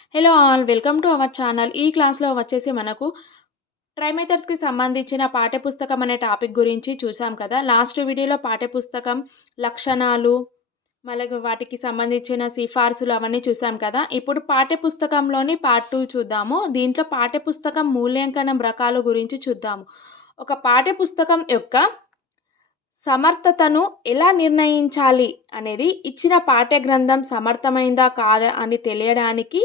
Hello all welcome to our channel. ఈ క్లాస్‌లో వచ్చేసి మనకు ట్రైమెథడ్స్‌కి సంబంధించిన పాఠ్యపుస్తకం అనే టాపిక్ గురించి చూసాం కదా! లాస్ట్ వీడియోలో పాఠ్యపుస్తకం లక్షణాలు, వాటికి సంబంధించిన సిఫార్సులు అవన్నీ చూసాం కదా! ఇప్పుడు పాఠ్యపుస్తకంలోని పార్ట్ 2 చూద్దాము. దీంట్లో పాఠ్యపుస్తకం మూల్యాంకనం రకాల గురించి చూద్దాము. ఒక పాఠ్యపుస్తకం యొక్క సమర్థతను ఎలా నిర్ణయించాలి అనేది ఇచ్చిన పాఠ్యగ్రంథం సమర్థమైందా కాదా అని తెలియడానికి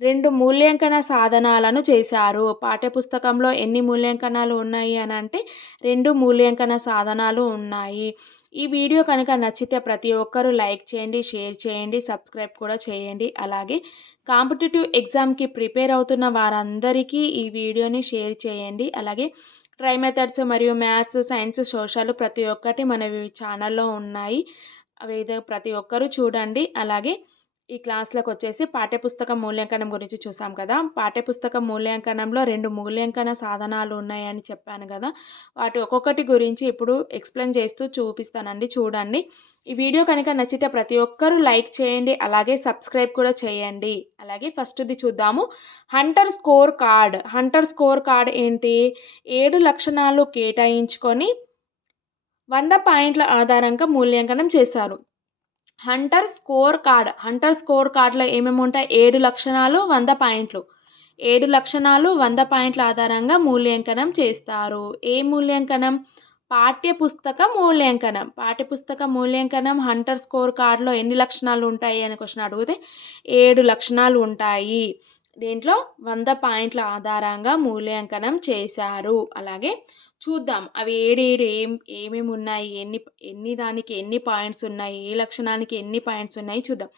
2 మూల్యాంకన సాధనాలను చేశారు. పాఠ్యపుస్తకంలో ఎన్ని మూల్యాంకనాలు ఉన్నాయి అనంటే 2 మూల్యాంకన సాధనాలు ఉన్నాయి. ఈ వీడియో కనుక నచ్చితే ప్రతి ఒక్కరూ లైక్ చేయండి, షేర్ చేయండి, సబ్స్క్రైబ్ కూడా చేయండి. అలాగే కాంపిటీటివ్ ఎగ్జామ్‌కి ప్రిపేర్ అవుతున్న వారందరికీ ఈ వీడియోని షేర్ చేయండి. అలాగే ట్రై మెథడ్స్ మరియు మ్యాథ్స్, సైన్స్, సోషల్ ప్రతి ఒక్కటి మన ఛానల్‌లో ఉన్నాయి. అవేదో ప్రతి ఒక్కరూ చూడండి. అలాగే ఈ క్లాస్‌లోకొచ్చేసి పాఠ్యపుస్తకం మూల్యాంకనం గురించి చూసాం కదా! పాఠ్యపుస్తకం మూల్యాంకనంలో 2 మూల్యాంకన సాధనాలు ఉన్నాయని చెప్పాను గదా! వాటి ఒక్కొక్కటి గురించి ఇప్పుడు ఎక్స్‌ప్లెయిన్ చేస్తూ చూపిస్తానండి చూడండి. ఈ వీడియో కనుక నచ్చితే ప్రతి ఒక్కరూ లైక్ చేయండి. అలాగే సబ్స్క్రైబ్ కూడా చేయండి. అలాగే ఫస్ట్‌ది చూద్దాము. Hunter score card. Hunter score card ఏంటి? 7 లక్షణాలు కేటాయించుకొని 100 పాయింట్ల ఆధారంగా మూల్యాంకనం చేశారు. హంటర్ స్కోర్ కార్డ్‌లో ఏమేమి ఉంటాయి? 7 లక్షణాలు, 100 పాయింట్లు. 7 లక్షణాలు, 100 పాయింట్ల ఆధారంగా మూల్యాంకనం చేస్తారు. ఏ మూల్యాంకనం? పాఠ్యపుస్తక మూల్యాంకనం. పాఠ్యపుస్తక మూల్యాంకనం హంటర్ స్కోర్ కార్డ్‌లో ఎన్ని లక్షణాలు ఉంటాయి అని క్వెషన్ అడిగితే 7 లక్షణాలు ఉంటాయి. దీంట్లో 100 పాయింట్ల ఆధారంగా మూల్యాంకనం చేశారు. అలాగే చూద్దాం అవి ఏడేడు ఏమేమి ఉన్నాయి, దానికి ఎన్ని పాయింట్స్ ఉన్నాయి, ఏ లక్షణానికి ఎన్ని పాయింట్స్ ఉన్నాయి చూద్దాం.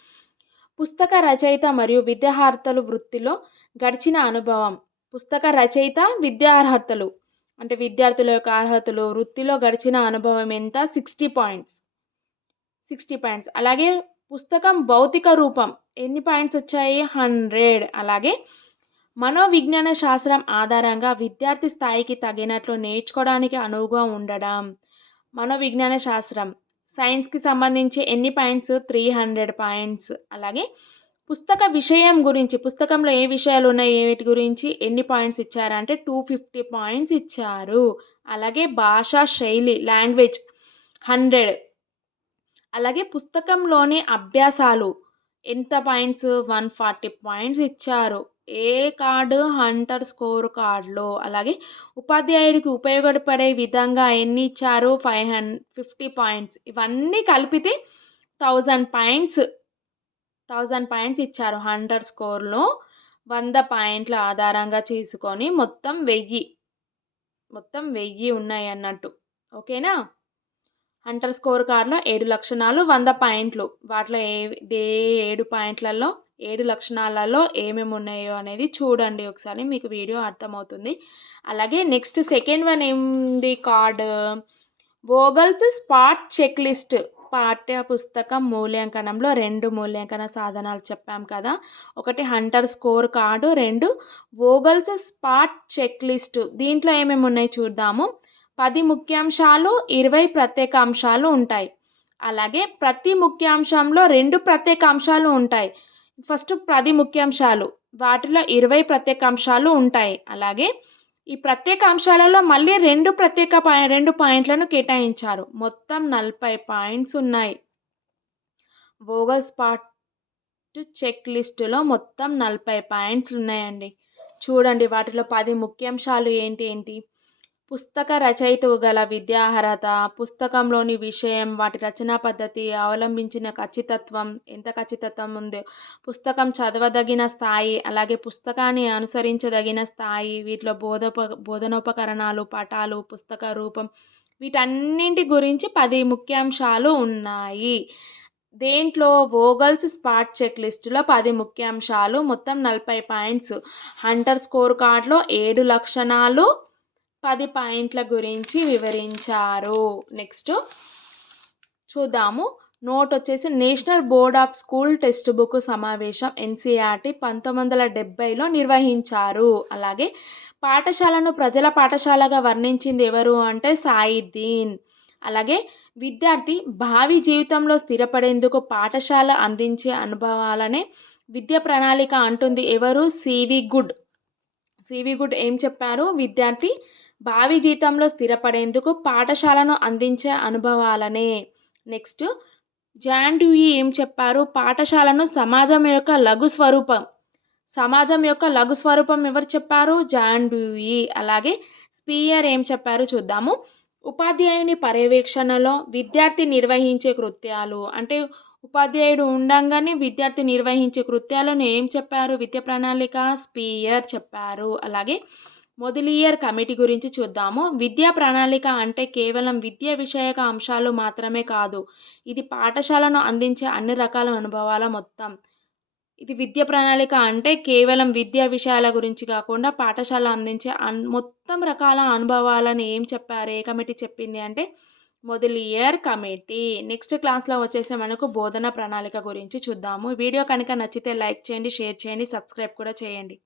పుస్తక రచయిత మరియు విద్యార్హతలు వృత్తిలో గడిచిన అనుభవం. పుస్తక రచయిత విద్యార్హతలు అంటే విద్యార్థుల యొక్క అర్హతలు, వృత్తిలో గడిచిన అనుభవం ఎంత? 60 పాయింట్స్. 60 పాయింట్స్. అలాగే పుస్తకం భౌతిక రూపం ఎన్ని పాయింట్స్ వచ్చాయి? 100. అలాగే మనోవిజ్ఞాన శాస్త్రం ఆధారంగా విద్యార్థి స్థాయికి తగినట్లు నేర్చుకోవడానికి అనువుగా ఉండడం. మనోవిజ్ఞాన శాస్త్రం సైన్స్‌కి సంబంధించి ఎన్ని పాయింట్స్? 300 పాయింట్స్. అలాగే పుస్తక విషయం గురించి, పుస్తకంలో ఏ విషయాలు ఉన్నాయి, వీటి గురించి ఎన్ని పాయింట్స్ ఇచ్చారంటే 250 పాయింట్స్ ఇచ్చారు. అలాగే భాషా శైలి లాంగ్వేజ్ 100. అలాగే పుస్తకంలోని అభ్యాసాలు ఎంత పాయింట్స్? 140 పాయింట్స్ ఇచ్చారు. ఏ కార్డు? హంటర్ స్కోర్ కార్డ్‌లో. అలాగే ఉపాధ్యాయుడికి ఉపయోగపడే విధంగా ఎన్ని ఇచ్చారు? 50 పాయింట్స్. ఇవన్నీ కలిపితే 1000 పాయింట్స్. 1000 పాయింట్స్ ఇచ్చారు. హంటర్ స్కోర్‌లో 100 పాయింట్ల ఆధారంగా చేసుకొని మొత్తం 1000 ఉన్నాయన్నట్టు. ఓకేనా? హంటర్ స్కోర్ కార్డ్‌లో 7 లక్షణాలు, 100 పాయింట్లు. వాటిలో 7 పాయింట్లలో 7 లక్షణాలలో ఏమేమి ఉన్నాయో అనేది చూడండి ఒకసారి, మీకు వీడియో అర్థమవుతుంది. అలాగే నెక్స్ట్ సెకండ్ వన్ ఏంది కార్డ్? వోగల్స్ స్పాట్ చెక్ లిస్ట్. పాఠ్య పుస్తకం మూల్యాంకనంలో 2 మూల్యాంకన సాధనాలు చెప్పాం కదా! ఒకటి హంటర్ స్కోర్ కార్డు, 2 వోగల్స్ స్పాట్ చెక్ లిస్ట్. దీంట్లో ఏమేమి ఉన్నాయి చూద్దాము. 10 ముఖ్యాంశాలు, 20 ప్రత్యేక అంశాలు ఉంటాయి. అలాగే ప్రతి ముఖ్యాంశంలో 2 ప్రత్యేక అంశాలు ఉంటాయి. ఫస్ట్ 10 ముఖ్యాంశాలు, వాటిలో 20 ప్రత్యేక అంశాలు ఉంటాయి. అలాగే ఈ ప్రత్యేక అంశాలలో మళ్ళీ 2 పాయింట్లను కేటాయించారు. మొత్తం 40 పాయింట్స్ ఉన్నాయి. వోగల్ స్పాట్ చెక్ లిస్టులో మొత్తం 40 పాయింట్స్ ఉన్నాయండి. చూడండి వాటిలో 10 ముఖ్యాంశాలు ఏంటి? పుస్తక రచయితకు గల విద్యార్హత, పుస్తకంలోని విషయం, వాటి రచనా పద్ధతి, అవలంబించిన ఖచ్చితత్వం, ఎంత ఖచ్చితత్వం ఉందో, పుస్తకం చదవదగిన స్థాయి, అలాగే పుస్తకాన్ని అనుసరించదగిన స్థాయి, వీటిలో బోధనోపకరణాలు, పటాలు, పుస్తక రూపం, వీటన్నింటి గురించి 10 ముఖ్యాంశాలు ఉన్నాయి. దేంట్లో? వోగల్స్ స్పాట్ చెక్ లిస్టులో 10 ముఖ్యాంశాలు, మొత్తం 40 పాయింట్స్. హంటర్ స్కోర్ కార్డ్‌లో 7 లక్షణాలు, 10 పాయింట్ల గురించి వివరించారు. నెక్స్ట్ చూద్దాము. నోట్ వచ్చేసి national board of school text book సమావేశం ఎన్సీఆర్టీ 1970లో నిర్వహించారు. అలాగే పాఠశాలను ప్రజల పాఠశాలగా వర్ణించింది ఎవరు అంటే సాయిద్దీన్. అలాగే విద్యార్థి భావి జీవితంలో స్థిరపడేందుకు పాఠశాల అందించే అనుభవాలనే విద్యా ప్రణాళిక అంటుంది ఎవరు? CV good. సివి గుడ్ ఏం చెప్పారు? విద్యార్థి భావి జీవితంలో స్థిరపడేందుకు పాఠశాలను అందించే అనుభవాలనే. నెక్స్ట్ జాన్ డ్యూయి ఏం చెప్పారు? పాఠశాలను సమాజం యొక్క లఘు స్వరూపం ఎవరు చెప్పారు? John Dewey. అలాగే స్పియర్ ఏం చెప్పారో చూద్దాము. ఉపాధ్యాయుని పర్యవేక్షణలో విద్యార్థి నిర్వహించే కృత్యాలు అంటే ఉపాధ్యాయుడు ఉండంగానే విద్యార్థి నిర్వహించే కృత్యాలను ఏం చెప్పారు? విద్యా ప్రణాళిక స్పియర్ చెప్పారు. అలాగే మొదలియర్ కమిటీ గురించి చూద్దాము. విద్యా ప్రణాళిక అంటే కేవలం విద్యా విషయక అంశాలు మాత్రమే కాదు. ఇది పాఠశాలను అందించే అన్ని రకాల అనుభవాల మొత్తం. ఇది విద్యా ప్రణాళిక అంటే కేవలం విద్యా విషయాల గురించి కాకుండా పాఠశాల అందించే మొత్తం రకాల అనుభవాలను ఏం చెప్పారు? ఏ కమిటీ చెప్పింది అంటే మొదలియర్ కమిటీ. నెక్స్ట్ క్లాస్‌లో వచ్చేసి మనకు బోధన ప్రణాళిక గురించి చూద్దాము. వీడియో కనుక నచ్చితే లైక్ చేయండి, షేర్ చేయండి, సబ్స్క్రైబ్ కూడా చేయండి.